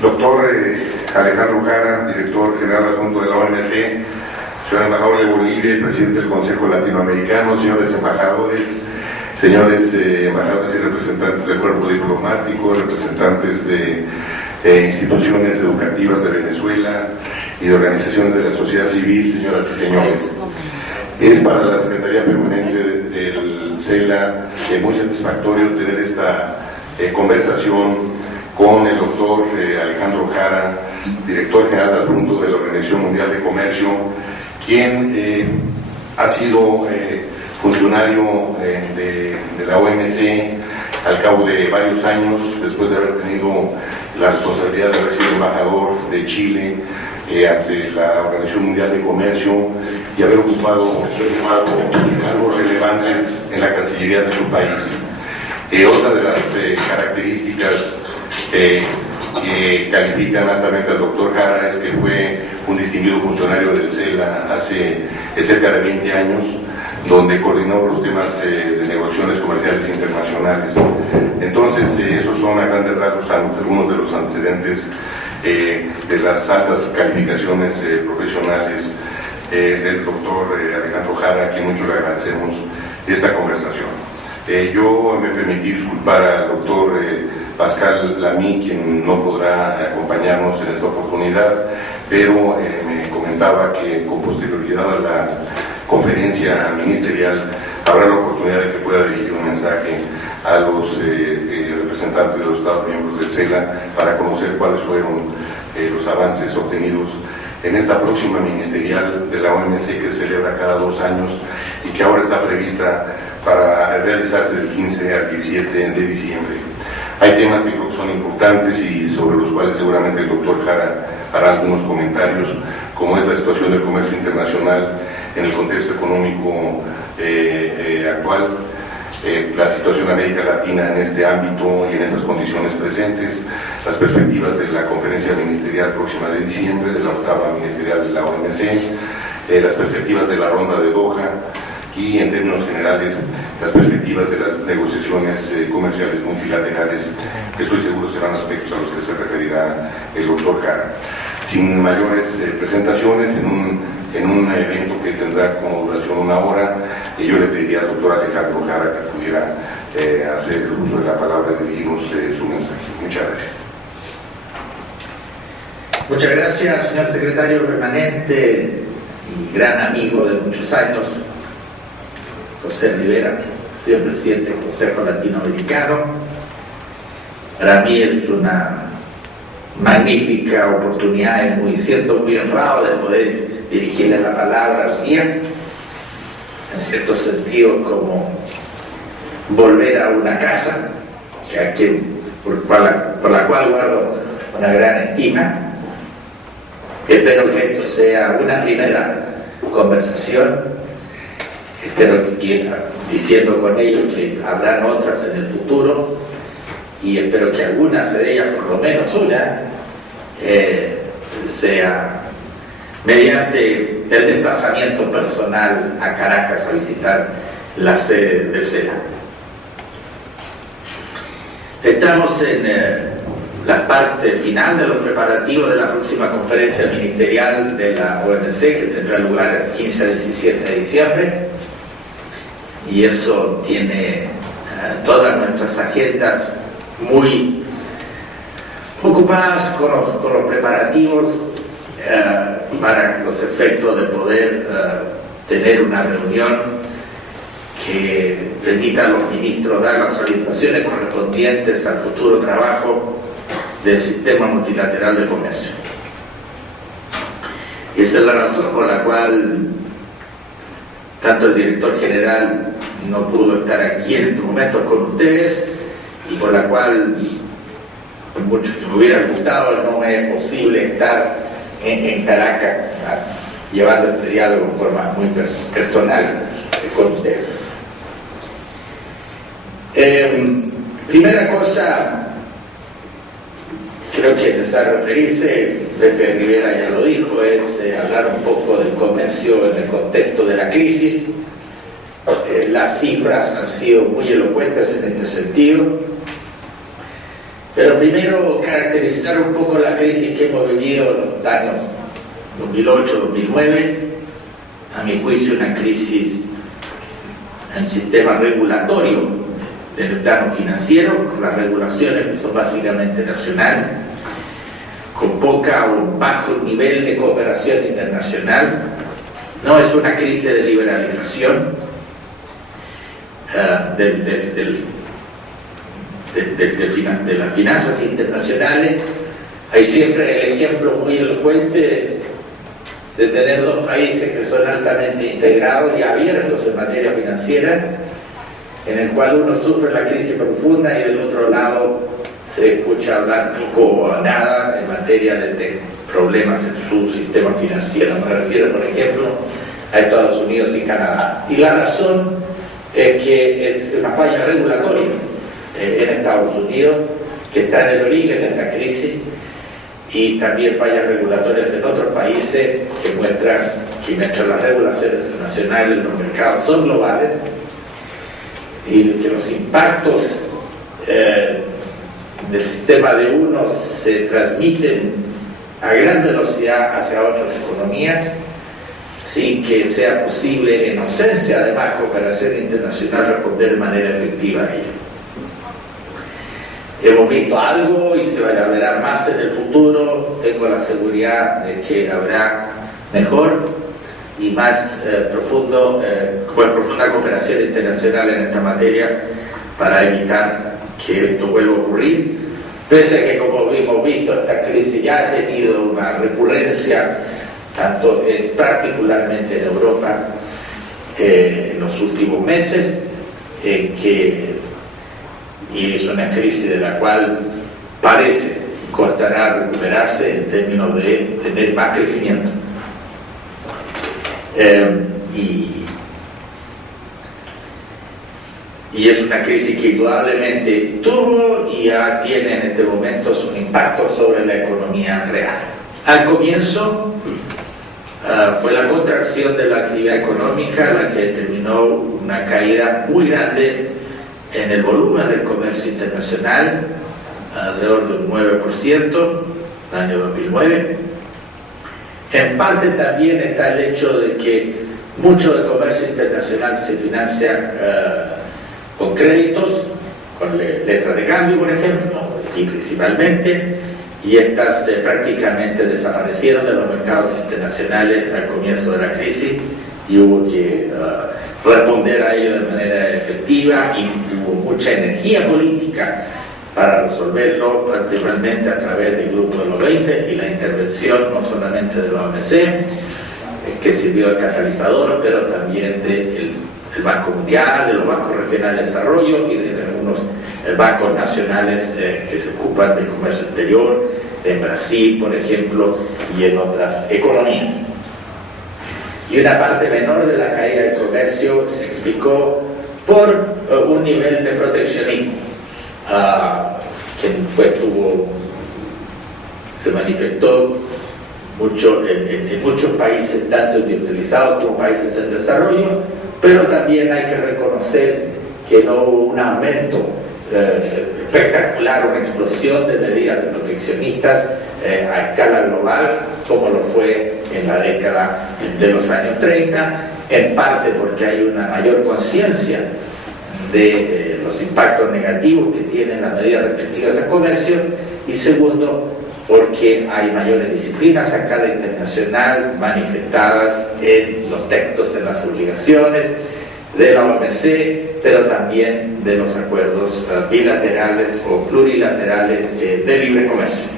Doctor Alejandro Jara, director general adjunto de la OMC, señor embajador de Bolivia y presidente del Consejo Latinoamericano, señores embajadores, señores embajadores y representantes del cuerpo diplomático, representantes de instituciones educativas de Venezuela y de organizaciones de la sociedad civil, señoras y señores. Es para la Secretaría Permanente del CELA muy satisfactorio tener esta conversación con el doctor Alejandro Jara, director general adjunto de la Organización Mundial de Comercio, quien ha sido funcionario de la OMC al cabo de varios años, después de haber tenido la responsabilidad de haber sido embajador de Chile ante la Organización Mundial de Comercio y haber ocupado cargos relevantes en la Cancillería de su país. Otra de las características que califican altamente al doctor Jara es que fue un distinguido funcionario del CELA hace cerca de 20 años, donde coordinó los temas de negociaciones comerciales internacionales. Entonces, esos son a grandes rasgos algunos de los antecedentes de las altas calificaciones profesionales del doctor Alejandro Jara, a quien mucho le agradecemos esta conversación. Yo me permití disculpar al doctor Pascal Lamy, quien no podrá acompañarnos en esta oportunidad, pero me comentaba que con posterioridad a la conferencia ministerial habrá la oportunidad de que pueda dirigir un mensaje a los representantes de los Estados miembros del CELA para conocer cuáles fueron los avances obtenidos en esta próxima ministerial de la OMC que se celebra cada 2 años y que ahora está prevista para realizarse del 15 al 17 de diciembre. Hay temas que creo que son importantes y sobre los cuales seguramente el doctor Jara hará algunos comentarios, como es la situación del comercio internacional en el contexto económico actual, la situación de América Latina en este ámbito y en estas condiciones presentes, las perspectivas de la conferencia ministerial próxima de diciembre, de la 8ª ministerial de la OMC, las perspectivas de la ronda de Doha y, en términos generales, las perspectivas de las negociaciones comerciales multilaterales, que estoy seguro serán aspectos a los que se referirá el doctor Jara. Sin mayores presentaciones, en un evento que tendrá como duración 1 hora, yo le pediría al doctor Alejandro Jara que pudiera hacer uso de la palabra y dirigirnos su mensaje. Muchas gracias. Muchas gracias, señor secretario permanente y gran amigo de muchos años, José Rivera, soy el presidente del Consejo Latinoamericano. Para mí es una magnífica oportunidad y siento muy honrado de poder dirigirle la palabra hoy día, en cierto sentido como volver a una casa, por la cual guardo una gran estima. Espero que esto sea una primera conversación. Espero que diciendo con ello que habrán otras en el futuro y espero que algunas de ellas, por lo menos una, sea mediante el desplazamiento personal a Caracas a visitar la sede del CELA. Estamos en la parte final de los preparativos de la próxima conferencia ministerial de la OMC, que tendrá lugar el 15 al 17 de diciembre. Y eso tiene todas nuestras agendas muy ocupadas con los preparativos para los efectos de poder tener una reunión que permita a los ministros dar las orientaciones correspondientes al futuro trabajo del sistema multilateral de comercio. Esa es la razón por la cual tanto el director general no pudo estar aquí en estos momentos con ustedes y por la cual mucho que me hubiera gustado no me es posible estar en Caracas llevando este diálogo en forma muy personal con ustedes. Primera cosa, creo que empezar a referirse, Pepe Rivera ya lo dijo, es hablar un poco del comercio en el contexto de la crisis. Las cifras han sido muy elocuentes en este sentido. Pero primero caracterizar un poco la crisis que hemos vivido en los años 2008-2009, a mi juicio una crisis en el sistema regulatorio, en el plano financiero, con las regulaciones que son básicamente nacionales, con poca o bajo nivel de cooperación internacional. No es una crisis de liberalización de las finanzas internacionales. Hay siempre el ejemplo muy elocuente de tener dos países que son altamente integrados y abiertos en materia financiera, en el cual uno sufre la crisis profunda y del otro lado se escucha hablar poco o nada en materia de problemas en su sistema financiero. Me refiero, por ejemplo, a Estados Unidos y Canadá. Y la razón es que es una falla regulatoria en Estados Unidos, que está en el origen de esta crisis, y también fallas regulatorias en otros países que muestran que mientras las regulaciones nacionales en los mercados son globales y que los impactos del sistema de unos se transmiten a gran velocidad hacia otras economías, sin que sea posible, en ausencia además de cooperación internacional, responder de manera efectiva a ello. Hemos visto algo y se verá más en el futuro. Tengo la seguridad de que habrá mejor y más profunda cooperación internacional en esta materia para evitar que esto vuelva a ocurrir, pese a que, como hemos visto, esta crisis ya ha tenido una recurrencia particularmente en Europa en los últimos meses, y es una crisis de la cual parece costará recuperarse en términos de tener más crecimiento. Y es una crisis que indudablemente tuvo y ya tiene en este momento un impacto sobre la economía real. Al comienzo fue la contracción de la actividad económica la que determinó una caída muy grande en el volumen del comercio internacional, alrededor de un 9% en el año 2009. En parte también está el hecho de que mucho del comercio internacional se financia con créditos, con letras de cambio, por ejemplo, y principalmente, y estas prácticamente desaparecieron de los mercados internacionales al comienzo de la crisis y hubo que responder a ello de manera efectiva, y hubo mucha energía política para resolverlo, principalmente a través del Grupo de los 20 y la intervención no solamente de la OMC, que sirvió de catalizador, pero también del Banco Mundial, de los bancos regionales de desarrollo y de algunos bancos nacionales que se ocupan del comercio exterior, en Brasil, por ejemplo, y en otras economías. Y una parte menor de la caída del comercio se explicó por un nivel de proteccionismo que se manifestó mucho en muchos países, tanto industrializados como países en desarrollo, pero también hay que reconocer que no hubo un aumento espectacular, una explosión de medidas proteccionistas a escala global, como lo fue en la década de los años 30, en parte porque hay una mayor conciencia de los impactos negativos que tienen las medidas restrictivas al comercio, y segundo, porque hay mayores disciplinas a escala internacional manifestadas en los textos, en las obligaciones de la OMC, pero también de los acuerdos bilaterales o plurilaterales de libre comercio.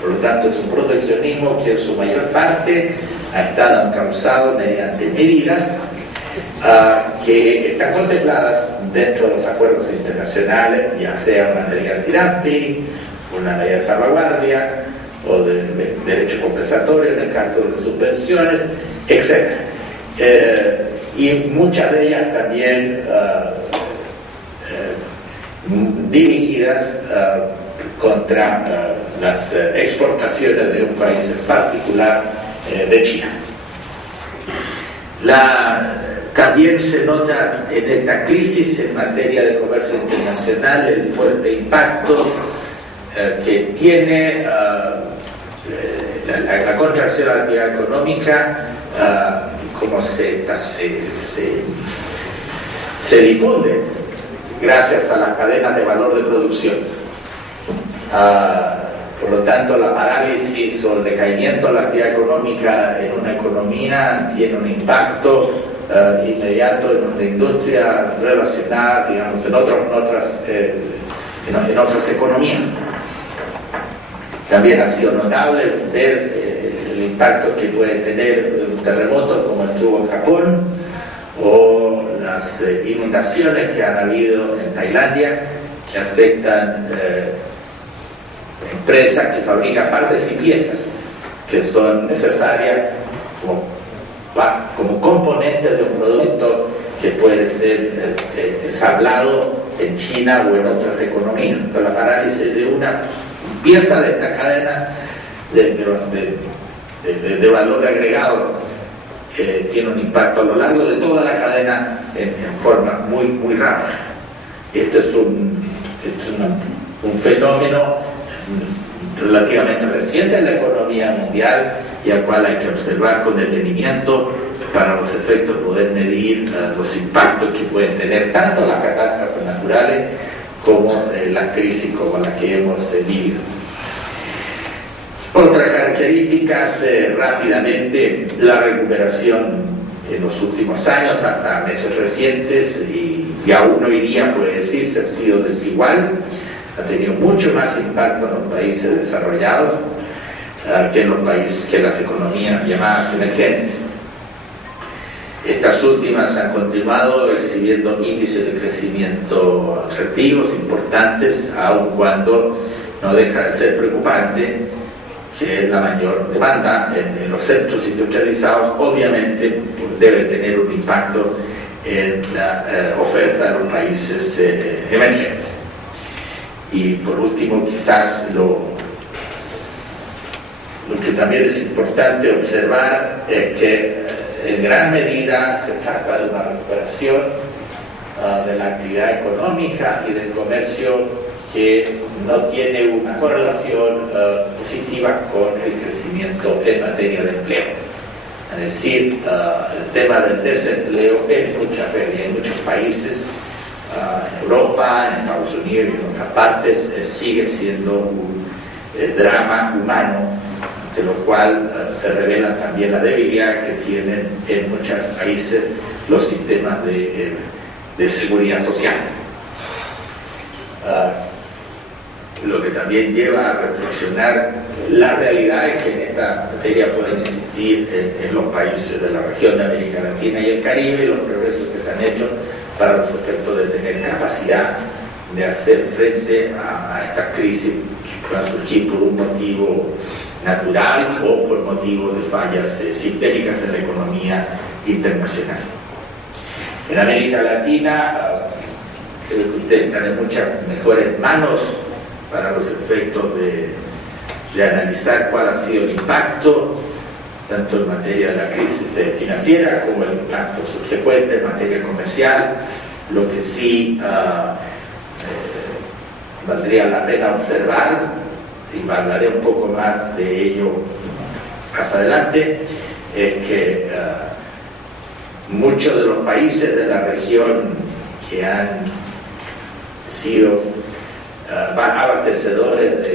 Por lo tanto, es un proteccionismo que en su mayor parte ha estado encauzado mediante medidas que están contempladas dentro de los acuerdos internacionales, ya sea una medida antidumping, una medida de salvaguardia o de derecho compensatorio en el caso de subvenciones, etc. Y muchas de ellas también dirigidas contra las exportaciones de un país en particular, de China. También se nota en esta crisis en materia de comercio internacional el fuerte impacto que tiene la contracción de la actividad económica, como se difunde gracias a las cadenas de valor de producción. Por lo tanto, la parálisis o el decaimiento de la actividad económica en una economía tiene un impacto inmediato en una industria relacionada, digamos, en otras economías. También ha sido notable ver el impacto que puede tener un terremoto como el que hubo en Japón, o las inundaciones que han habido en Tailandia, que afectan empresas que fabrican partes y piezas que son necesarias como componentes de un producto que puede ser ensamblado en China o en otras economías. Pero la parálisis de una pieza de esta cadena de valor agregado tiene un impacto a lo largo de toda la cadena en forma muy rápida. Esto es un fenómeno relativamente reciente en la economía mundial y al cual hay que observar con detenimiento para los efectos poder medir los impactos que pueden tener tanto las catástrofes naturales como las crisis como las que hemos vivido. Otras características, rápidamente, la recuperación en los últimos años, hasta meses recientes, y aún hoy día puede decirse, ha sido desigual, ha tenido mucho más impacto en los países desarrollados que en los países, que las economías llamadas emergentes. Estas últimas han continuado exhibiendo índices de crecimiento atractivos, importantes, aun cuando no deja de ser preocupante que la mayor demanda en los centros industrializados obviamente debe tener un impacto en la oferta de los países emergentes. Y por último, quizás lo que también es importante observar es que en gran medida se trata de una recuperación de la actividad económica y del comercio que no tiene una correlación positiva con el crecimiento en materia de empleo. Es decir, el tema del desempleo en muchos países, en Europa, en Estados Unidos y en otras partes, sigue siendo un drama humano, ante lo cual se revela también la debilidad que tienen en muchos países los sistemas de seguridad social. Lo que también lleva a reflexionar la realidad es que en esta materia pueden existir en los países de la región de América Latina y el Caribe los progresos que se han hecho para los efectos de tener capacidad de hacer frente a estas crisis que puedan surgir por un motivo natural o por motivo de fallas sistémicas en la economía internacional. En América Latina creo que ustedes están en muchas mejores manos para los efectos de analizar cuál ha sido el impacto, tanto en materia de la crisis financiera como el impacto subsecuente en materia comercial. Lo que sí valdría la pena observar, y hablaré un poco más de ello más adelante, es que muchos de los países de la región que han sido abastecedores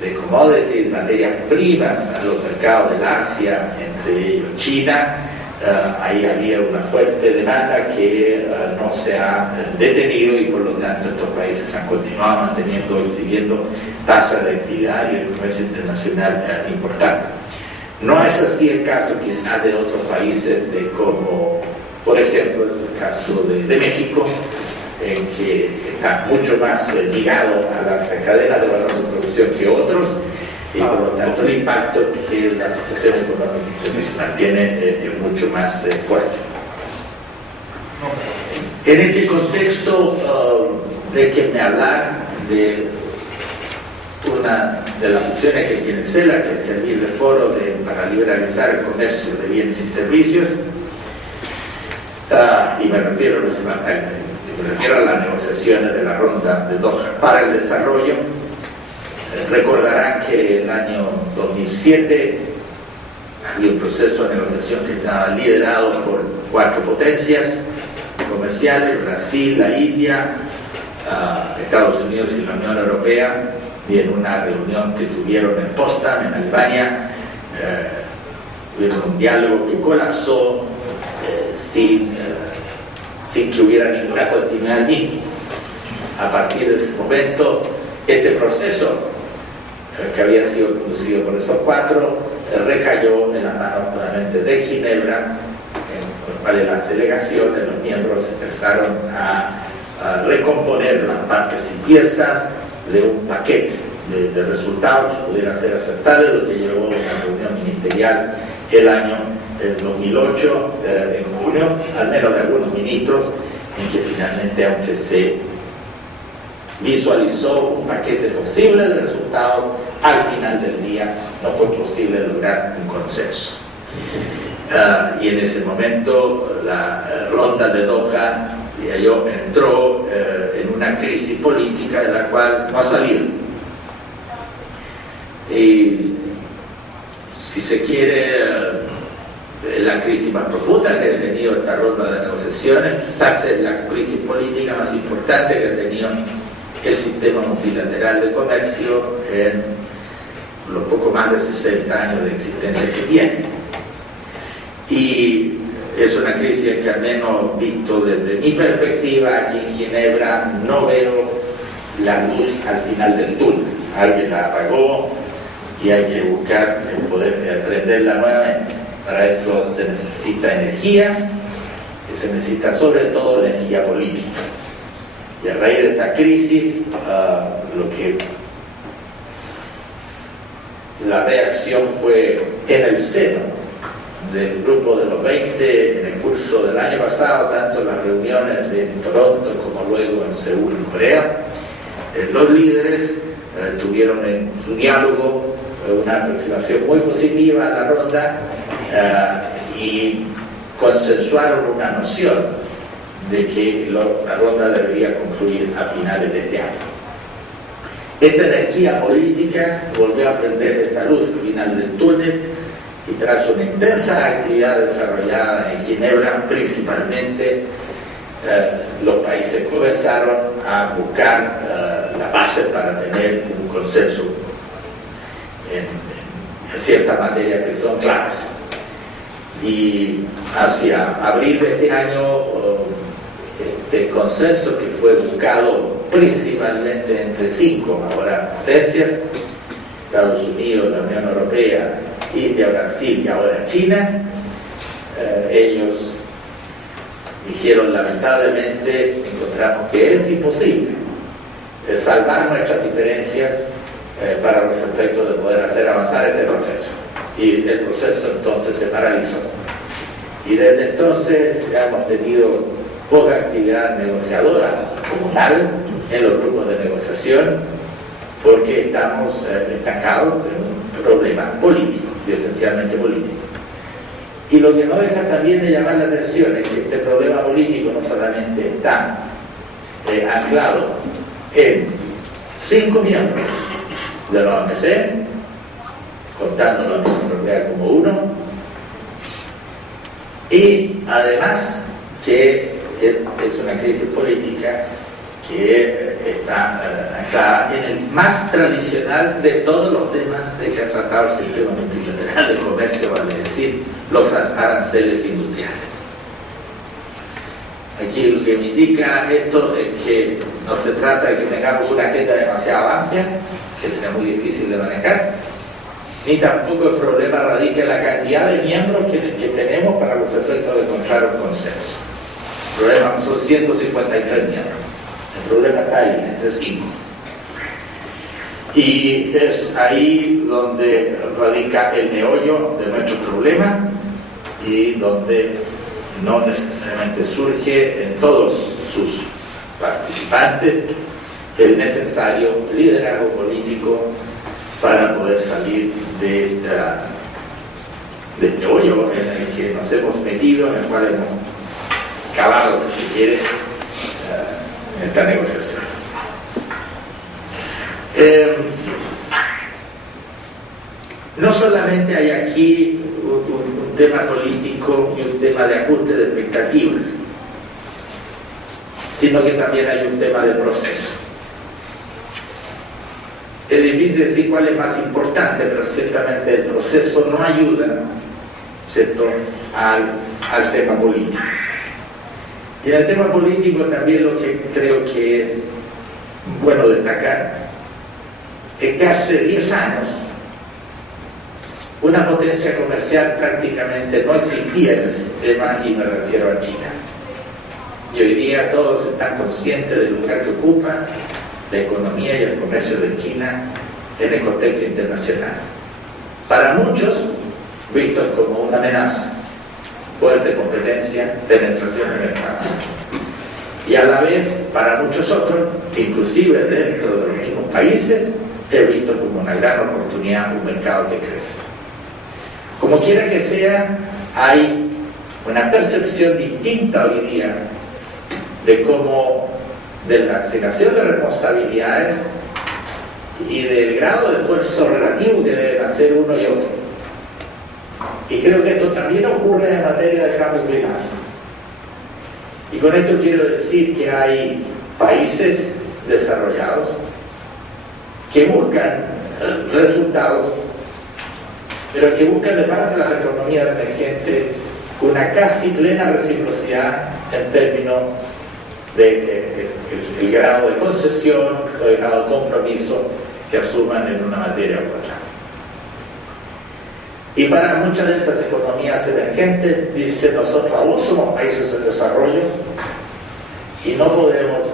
de commodities, materias primas a los mercados del Asia, entre ellos China, ahí había una fuerte demanda que no se ha detenido y por lo tanto estos países han continuado exhibiendo tasas de actividad y de comercio internacional importantes. No es así el caso quizás de otros países como por ejemplo es el caso de México, en que está mucho más ligado a las cadenas de valor de producción que otros, y por lo tanto el impacto que la situación económica internacional tiene es mucho más fuerte. En este contexto, déjenme hablar de una de las funciones que tiene CELAC, que es servir de foro para liberalizar el comercio de bienes y servicios, y me refiero a las negociaciones de la ronda de Doha para el desarrollo, Recordarán que en el año 2007 había un proceso de negociación que estaba liderado por 4 potencias comerciales: Brasil, la India, Estados Unidos y la Unión Europea, y en una reunión que tuvieron en Potsdam, en Alemania, tuvieron un diálogo que colapsó sin que hubiera ninguna continuidad mismo. A partir de ese momento, este proceso que había sido conducido por estos 4 recayó en las manos solamente de Ginebra, en las cuales las delegaciones, los miembros empezaron a recomponer las partes y piezas de un paquete de resultados que pudieran ser aceptables, lo que llevó a una reunión ministerial el año 2008, en junio, al menos de algunos ministros, en que finalmente, aunque se visualizó un paquete posible de resultados, al final del día no fue posible lograr un consenso. Y en ese momento la ronda de Doha, diría yo, entró en una crisis política de la cual no ha salido. Y si se quiere, la crisis más profunda que ha tenido esta ronda de negociaciones quizás es la crisis política más importante que ha tenido el sistema multilateral de comercio en los poco más de 60 años de existencia que tiene. Y es una crisis que, al menos visto desde mi perspectiva aquí en Ginebra, no veo la luz al final del túnel. Alguien la apagó y hay que buscar el poder prenderla nuevamente. Para eso se necesita energía, y se necesita sobre todo energía política. Y a raíz de esta crisis, la reacción fue en el seno del grupo de los 20 en el curso del año pasado, tanto en las reuniones de Toronto como luego en Seúl, en Corea. Los líderes tuvieron en su diálogo una aproximación muy positiva a la ronda y consensuaron una noción de que la ronda debería concluir a finales de este año. Esta energía política volvió a prender esa luz al final del túnel, y tras una intensa actividad desarrollada en Ginebra, principalmente, los países comenzaron a buscar la base para tener un consenso en ciertas materias que son claves. Y hacia abril de este año, este consenso, que fue buscado principalmente entre 5 ahora potencias: Estados Unidos, la Unión Europea, India, Brasil y ahora China, ellos dijeron: lamentablemente encontramos que es imposible salvar nuestras diferencias para los efectos de poder hacer avanzar este proceso. Y el proceso entonces se paralizó. Y desde entonces hemos tenido poca actividad negociadora comunal en los grupos de negociación, porque estamos estancados en un problema político, y esencialmente político. Y lo que no deja también de llamar la atención es que este problema político no solamente está anclado en 5 miembros de la OMC, contando la Unión Europea como uno, y además que es una crisis política que está anclada en el más tradicional de todos los temas de que ha tratado el sistema multilateral de comercio, vale decir, los aranceles industriales. Aquí lo que me indica esto es que no se trata de que tengamos una agenda demasiado amplia, que será muy difícil de manejar, ni tampoco el problema radica en la cantidad de miembros que tenemos para los efectos de encontrar un consenso. El problema son 153 miembros. El problema está ahí, entre 5. Y es ahí donde radica el meollo de nuestro problema, y donde no necesariamente surge en todos sus participantes el necesario liderazgo político para poder salir de este hoyo en el que nos hemos metido, en el cual hemos cavado, si se quiere, esta negociación. no solamente hay aquí un tema político y un tema de ajuste de expectativas, sino que también hay un tema de proceso. Es difícil decir cuál es más importante, pero ciertamente el proceso no ayuda, ¿cierto?, al tema político. Y en el tema político también lo que creo que es bueno destacar es que hace 10 años una potencia comercial prácticamente no existía en el sistema, y me refiero a China. Y hoy día todos están conscientes del lugar que ocupa la economía y el comercio de China en el contexto internacional. Para muchos, vistos como una amenaza, fuerte competencia, penetración de mercado. Y a la vez, para muchos otros, inclusive dentro de los mismos países, es visto como una gran oportunidad, un mercado que crece. Como quiera que sea, hay una percepción distinta hoy día de cómo, de la asignación de responsabilidades y del grado de esfuerzo relativo que deben hacer uno y otro. Y creo que esto también ocurre en materia de cambio climático. Y con esto quiero decir que hay países desarrollados que buscan resultados, pero que buscan de parte de las economías emergentes una casi plena reciprocidad en términos de el grado de concesión o el grado de compromiso que asuman en una materia u otra. Y para muchas de estas economías emergentes, dicen, nosotros aún somos países en desarrollo y no podemos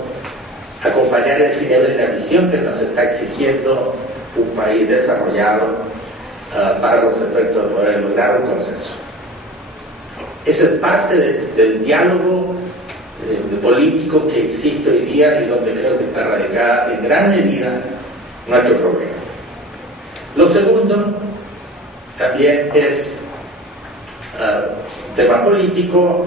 acompañar ese nivel de ambición que nos está exigiendo un país desarrollado para los efectos de poder lograr un consenso. Eso es parte del diálogo político que existe hoy día y donde creo que está radicada en gran medida nuestro problema. Lo segundo también es un tema político,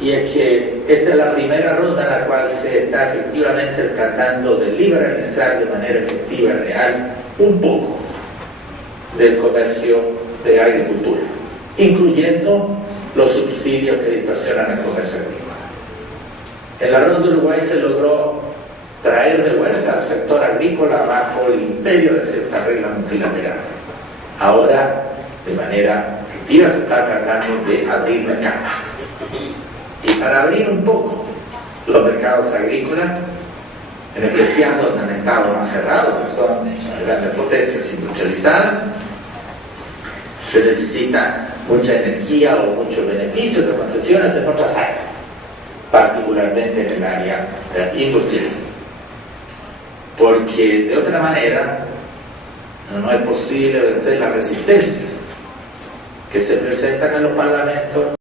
y es que esta es la primera ronda en la cual se está efectivamente tratando de liberalizar de manera efectiva y real un poco del comercio de agricultura, incluyendo los subsidios que distorsionan el comercio agrícola. En la ronda de Uruguay se logró traer de vuelta al sector agrícola bajo el imperio de ciertas reglas multilaterales. Ahora, de manera efectiva, se está tratando de abrir mercados. Y para abrir un poco los mercados agrícolas, en especial donde han estado más cerrados, que son grandes potencias industrializadas, se necesita mucha energía o muchos beneficios de concesiones en otras áreas, particularmente en el área industrial. Porque de otra manera no es posible vencer las resistencias que se presentan en los parlamentos